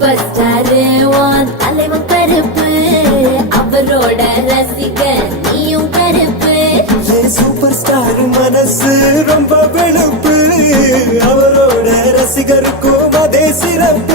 Super star உன் தலைவன் கருப்பு, அவரோட ரசிகன் நீயும் கருப்பு. சூப்பர் ஸ்டார் மனசு ரொம்ப வெளுப்பு, அவரோட ரசிகருக்கும் அதே சிறப்பு.